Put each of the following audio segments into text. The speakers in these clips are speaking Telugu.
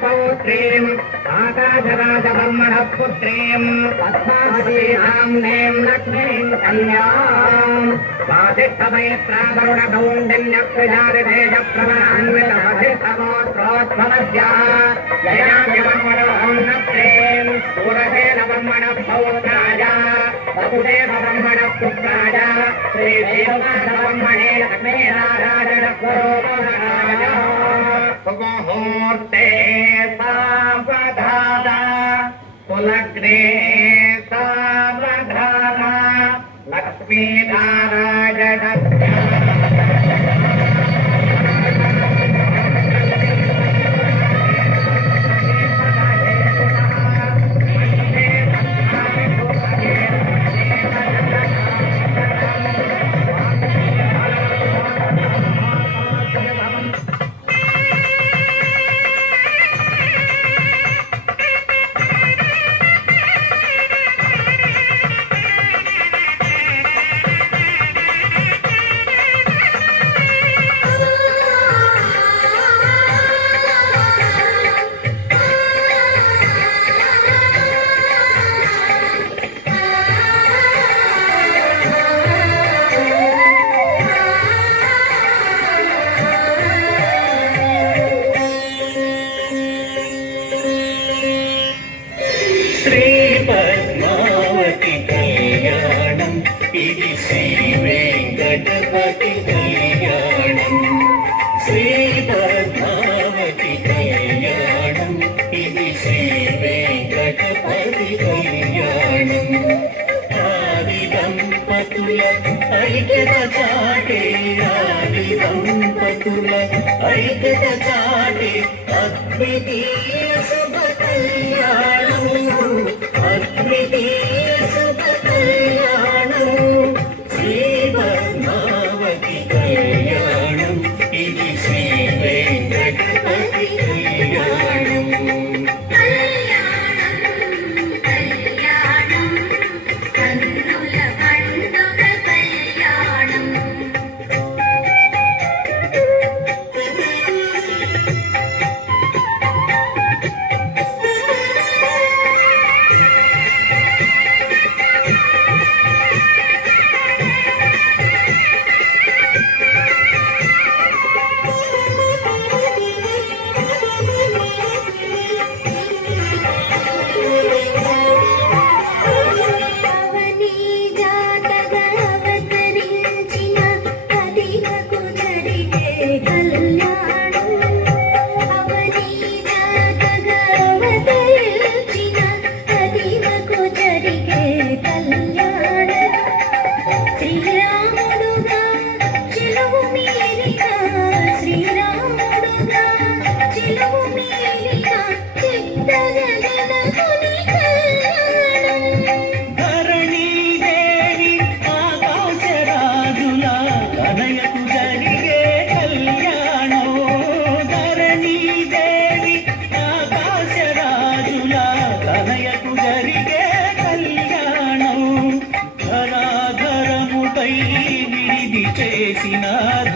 पौत्रीम् आकाशराजब्रह्मणः पुत्रीम् पद्मावतीनाम् नेम् लक्ष्मीम् कन्याम् वासिष्ठमयत्रावरुणगौण्डन्यक्षुजारिभेजप्रवरान्वितमधिष्ठमोत्रोत्फलस्याः जयाद्यब्रह्मणोन्नत्रीम् सूरसेन ब्रह्मणः पौत्राय वसुदेव ब्रह्मणः पुत्राय श्रीदेवब्रह्मणे लक्ष्मीनारायणस्वरूपराय मुहूर्ते सावधाना कुलग्ने सावधाना लक्ष्मीनारायण ఐక్యత చాటే ఆది దంపతుల ఐక్యత చాటే అద్వితీయ శుభ కళ్యాణం అద్వితీయ శుభ కళ్యాణం శ్రీ పద్మావతి కళ్యాణం ఇది శ్రీ వెంకటపతి కళ్యాణం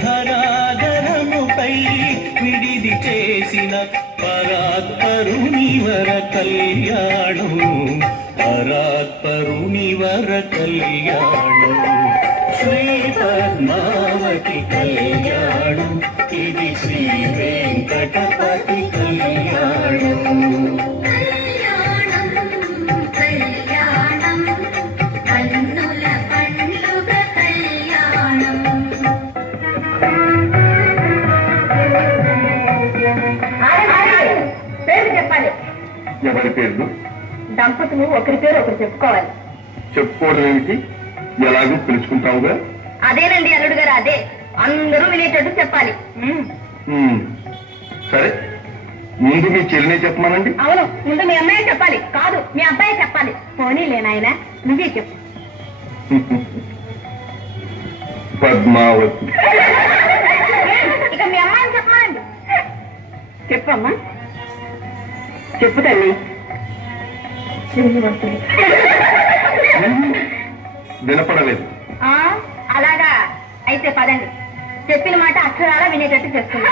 ధరాధరముపై విడిది చేసిన పరాత్పరునివర కళ్యాణం పరాత్పరునివర కళ్యాణం శ్రీ పద్మావతి కళ్యాణం ఇది శ్రీ వెంకటపతి కళ్యాణం ఎవరి పేర్లు? దంపతులు ఒకరి పేరు ఒకరు చెప్పుకోవాలి. చెప్పుకోవడం ఏమిటి? ఎలాగో పిలుచుకుంటావుగా. అదేనండి అల్లుడు గారు, అదే అందరూ వినేటట్టు చెప్పాలి. సరే, ముందు మీ చెల్లినే చెప్పమానండి. అవును, ముందు మీ అమ్మాయి చెప్పాలి. కాదు, మీ అబ్బాయి చెప్పాలి. పోనీ లేనాయన, నువ్వే చెప్పు. పద్మావతి. ఇక మీ అమ్మాయిని చెప్పమానండి. చెప్పమ్మా, చెప్పు తల్లి. వినపడలేదు. అలాగా, అయితే పదండి. చెప్పిన మాట అక్షరాలా వినేటట్టు చేస్తుంది.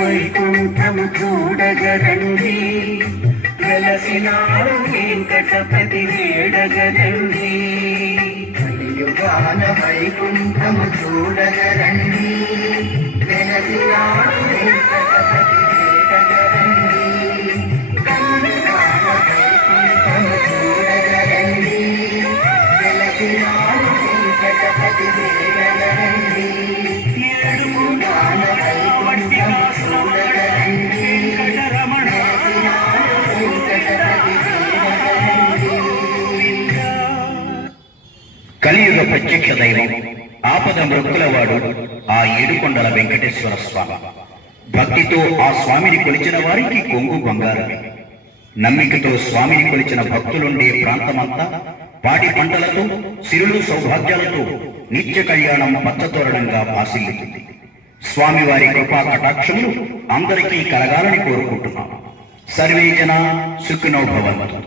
వైకుంఠము చూడగరండి వెలసినాడు వెంకటపతి వేడగరండి కలియుగాన వైకుంఠము చూడగరండి వెలసినాడు వెంకటపతి వేడగరండి కలియుగాన వైకుంఠము చూడగరండి వెలసినాడు వెంకటపతి వేడగరండి కలియుగ ప్రత్యక్ష దైవం ఆపద మృక్కులవాడు ఆ ఏడుకొండల వెంకటేశ్వర స్వామి. భక్తితో ఆ స్వామిని కొలిచిన వారికి కొంగు బంగారమే. నమ్మికతో స్వామిని కొలిచిన భక్తులుండే ప్రాంతమంతా పాడి పంటలతో సిరులు సౌభాగ్యాలతో నిత్య కళ్యాణం పచ్చతోరణంగా భాసిల్లుతుంది. స్వామివారి కృపా కటాక్షములు అందరికీ కలగాలని కోరుకుంటున్నాం. సర్వే జన సుఖినో భవంతు.